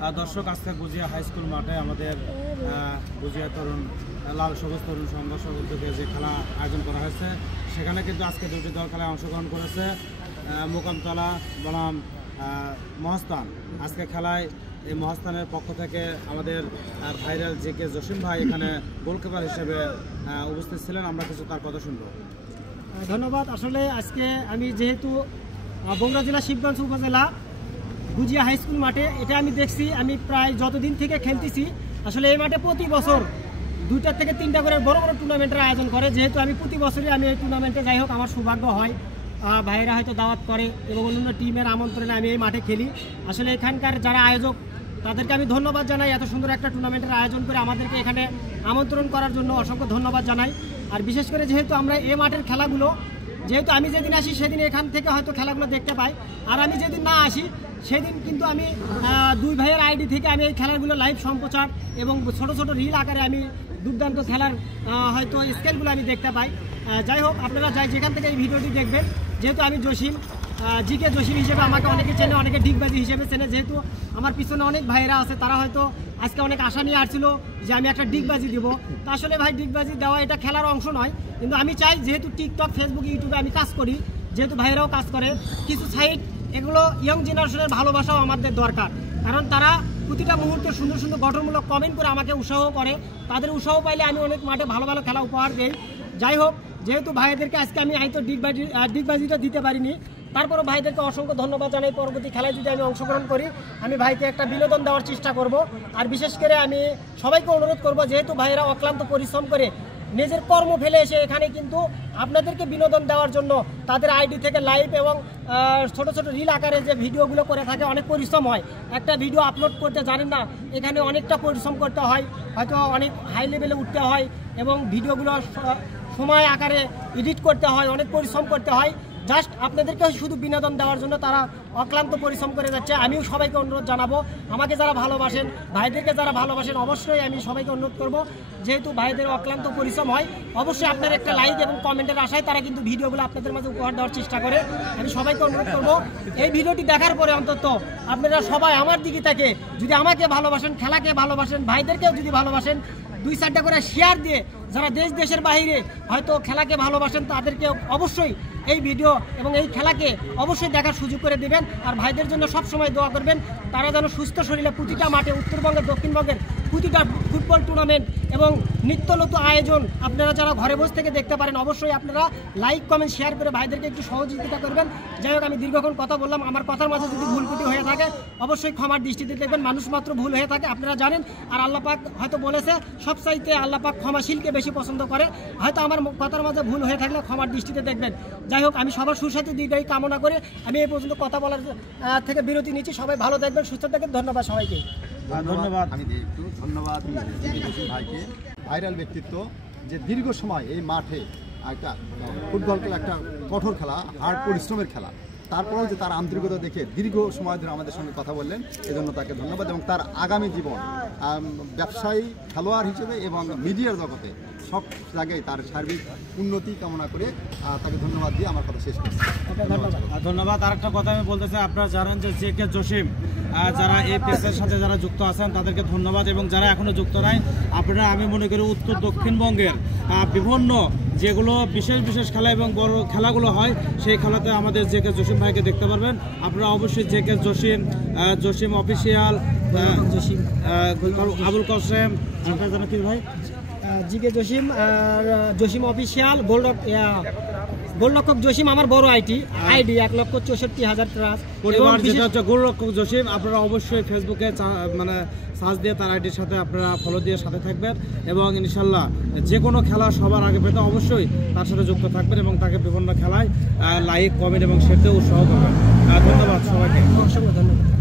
দর্শক, আজকে গুজিয়া high school মাঠে আমাদের গুজিয়া তরুণ লাল সবুজ তরুণ সংঘর্ষ উদ্যোগে যে খেলা আয়োজন করা হয়েছে, সেখানে কিন্তু আজকে দুটি দল খেলায় অংশগ্রহণ করেছে। মোকামতলা বনাম মহাস্থান। আজকে খেলায় এই মহাস্থানের পক্ষ থেকে আমাদের ভাইরাল জেকে জসিম ভাই এখানে গোলকিপার হিসেবে উপস্থিত ছিলেন। আমরা কিছু তার কথা শুনব। ধন্যবাদ। আসলে আজকে আমি যেহেতু বগুড়া জেলা শিবগঞ্জ উপজেলা গুজিয়া হাই স্কুল মাঠে, এটা আমি দেখছি, আমি প্রায় যতদিন থেকে খেলতেছি আসলে এই মাঠে প্রতি বছর 2টা থেকে 3টা করে বড় বড় টুর্নামেন্টের আয়োজন করে। যেহেতু আমি প্রতি বছরই আমি এই টুর্নামেন্টে যাই হোক, আমার সৌভাগ্য হয়, ভাইয়েরা হয়তো দাওয়াত করে এবং অন্যান্য টিমের আমন্ত্রণে আমি এই মাঠে খেলি। আসলে এখানকার যারা আয়োজক তাদেরকে আমি ধন্যবাদ জানাই, এত সুন্দর একটা টুর্নামেন্টের আয়োজন করে আমাদেরকে এখানে আমন্ত্রণ করার জন্য অসংখ্য ধন্যবাদ জানাই। আর বিশেষ করে যেহেতু আমরা এই মাঠের খেলাগুলো, যেহেতু আমি যেদিন আসি সেদিন এখান থেকে হয়তো খেলাগুলো দেখতে পাই, আর আমি যেদিন না আসি সেদিন কিন্তু আমি 2 ভাইয়ের আইডি থেকে আমি এই খেলাগুলো লাইভ সম্প্রচার এবং ছোট ছোট রিল আকারে আমি দুর্দান্ত খেলার হয়তো স্কেলগুলো আমি দেখতে পাই। যাই হোক, আপনারা যেখান থেকে এই ভিডিওটি দেখবেন, যেহেতু আমি জসিম জিকে জসিম হিসেবে আমাকে অনেকে চেনে, অনেকে ডিগবাজি হিসেবে চেনে। যেহেতু আমার পিছনে অনেক ভাইয়েরা আছে, তারা হয়তো আজকে অনেক আশা নিয়ে আসছিল যে আমি একটা ডিগবাজি দিব। তা আসলে ভাই, ডিগবাজি দেওয়া এটা খেলার অংশ নয়, কিন্তু আমি চাই যেহেতু টিকটক, ফেসবুক, ইউটিউবে আমি কাজ করি, যেহেতু ভাইয়েরাও কাজ করে, কিছু সাইড এগুলো ইয়ং জেনারেশনের ভালোবাসাও আমাদের দরকার। কারণ তারা প্রতিটা মুহূর্তে সুন্দর সুন্দর গঠনমূলক কমেন্ট করে আমাকে উৎসাহ করে। তাদের উৎসাহ পাইলে আমি অনেক মাঠে ভালো ভালো খেলা উপহার দিই। যাই হোক, যেহেতু ভাইদেরকে আজকে আমি হয়তো ডিগবাজিটা দিতে পারিনি, তারপরও ভাইদেরকে অসংখ্য ধন্যবাদ জানাই। পরবর্তী খেলায় যদি আমি অংশগ্রহণ করি, আমি ভাইকে একটা বিনোদন দেওয়ার চেষ্টা করব। আর বিশেষ করে আমি সবাইকে অনুরোধ করব, যেহেতু ভাইয়েরা অক্লান্ত পরিশ্রম করে নিজের কর্ম ফেলে এসে এখানে কিন্তু আপনাদেরকে বিনোদন দেওয়ার জন্য তাদের আইডি থেকে লাইভ এবং ছোট ছোট রিল আকারে যে ভিডিওগুলো করে থাকে, অনেক পরিশ্রম হয়। একটা ভিডিও আপলোড করতে জানেন না, এখানে অনেকটা পরিশ্রম করতে হয়, হয়তো অনেক হাই লেভেলে উঠতে হয় এবং ভিডিওগুলো সময় আকারে এডিট করতে হয়, অনেক পরিশ্রম করতে হয়। জাস্ট আপনাদেরকে শুধু বিনোদন দেওয়ার জন্য তারা অক্লান্ত পরিশ্রম করে যাচ্ছে। আমিও সবাইকে অনুরোধ জানাবো, আমাকে যারা ভালোবাসেন, ভাইদেরকে যারা ভালোবাসেন, অবশ্যই আমি সবাইকে অনুরোধ করব, যেহেতু ভাইদের অক্লান্ত পরিশ্রম হয়, অবশ্যই আপনার একটা লাইক এবং কমেন্টের আশায় তারা কিন্তু ভিডিওগুলো আপনাদের মাঝে উপহার দেওয়ার চেষ্টা করে। আমি সবাইকে অনুরোধ করব, এই ভিডিওটি দেখার পরে অন্তত আপনারা সবাই আমার দিকে থেকে যদি আমাকে ভালোবাসেন, খেলাকে ভালোবাসেন, ভাইদেরকেও যদি ভালোবাসেন, 2-4টা করে শেয়ার দিয়ে যারা দেশের বাইরে হয়তো খেলাকে ভালোবাসেন, তাদেরকে অবশ্যই এই ভিডিও এবং এই খেলাকে অবশ্যই দেখার সুযোগ করে দেবেন। আর ভাইদের জন্য সব সময় দোয়া করবেন, তারা যেন সুস্থ শরীরে প্রতিটা মাঠে, উত্তরবঙ্গের, দক্ষিণবঙ্গের প্রতিটা ফুটবল টুর্নামেন্ট এবং নিত্য নতুন আয়োজন আপনারা যারা ঘরে বসে থেকে দেখতে পারেন, অবশ্যই আপনারা লাইক, কমেন্ট, শেয়ার করে ভাইদেরকে একটু সহযোগিতা করবেন। যাই হোক, আমি দীর্ঘক্ষণ কথা বললাম, আমার কথার মাঝে যদি ভুল ত্রুটি হয়ে থাকে অবশ্যই ক্ষমার দৃষ্টিতে দেখবেন। মানুষ মাত্র ভুল হয়ে থাকে, আপনারা জানেন। আর আল্লাহ পাক হয়তো বলেছে, সবচাইতে আল্লাহ পাক ক্ষমাশীলকে বেশি পছন্দ করে। হয়তো আমার কথার মাঝে ভুল হয়ে থাকলে ক্ষমার দৃষ্টিতে দেখবেন। যাই হোক, আমি সবার সুস্বাস্থ্য দীর্ঘায়ু কামনা করে আমি এই পর্যন্ত কথা বলার থেকে বিরতি নিচ্ছি। সবাই ভালো থাকবেন, সুস্থ থাকবেন। ধন্যবাদ সবাইকে। ধন্যবাদ। আমি একটু ধন্যবাদ ভাইকে, ভাইরাল ব্যক্তিত্ব, যে দীর্ঘ সময় এই মাঠে একটা ফুটবল খেলা, একটা কঠোর খেলা, হার্ড পরিশ্রমের খেলা, তারপরেও যে তার আন্তরিকতা দেখে দীর্ঘ সময় ধরে আমাদের সঙ্গে কথা বললেন, এজন্য তাকে ধন্যবাদ। এবং তার আগামী জীবন ব্যবসায়ী, খেলোয়াড় হিসেবে এবং মিডিয়ার জগতে সব জায়গায় তার সার্বিক উন্নতি কামনা করে তাকে ধন্যবাদ দিয়ে আমার কথা শেষ করছি। ধন্যবাদ। আর একটা কথা আমি বলতে চাই, আপনারা জানেন যে জেকে জসিম, যারা এই পেজের সাথে যারা যুক্ত আছেন তাদেরকে ধন্যবাদ, এবং যারা এখনো যুক্ত নাই, আপনারা আমি মনে করি উত্তর দক্ষিণবঙ্গের বিভিন্ন যেগুলো বিশেষ খেলা এবং বড় খেলাগুলো হয়, সেই খেলাতে আমাদের জেকে জসিম ভাইকে দেখতে পারবেন। আপনারা অবশ্যই জেকে জসিম অফিসিয়াল, আবুল কাসেম, আপনারা জানেন কি ভাই, জিকে জসিম আর জসিম অফিসিয়াল, গোলরক্ষক জসিম আমার বড় আইডি 1,64,000 ট্রাস্ট পরিবার, যেটা হচ্ছে গোলরক্ষক জসিম। আপনারা অবশ্যই ফেসবুকে মানে সার্চ দিয়ে তার আইডির সাথে আপনারা ফলো দিয়ে সাথে থাকবেন, এবং ইনশাল্লাহ যে কোনো খেলা সবার আগে পেতে অবশ্যই তার সাথে যুক্ত থাকবেন এবং তাকে বিভিন্ন খেলায় লাইক, কমেন্ট এবং শেয়ার দিয়ে উৎসাহ করবেন। ধন্যবাদ সবাইকে, অসংখ্য ধন্যবাদ।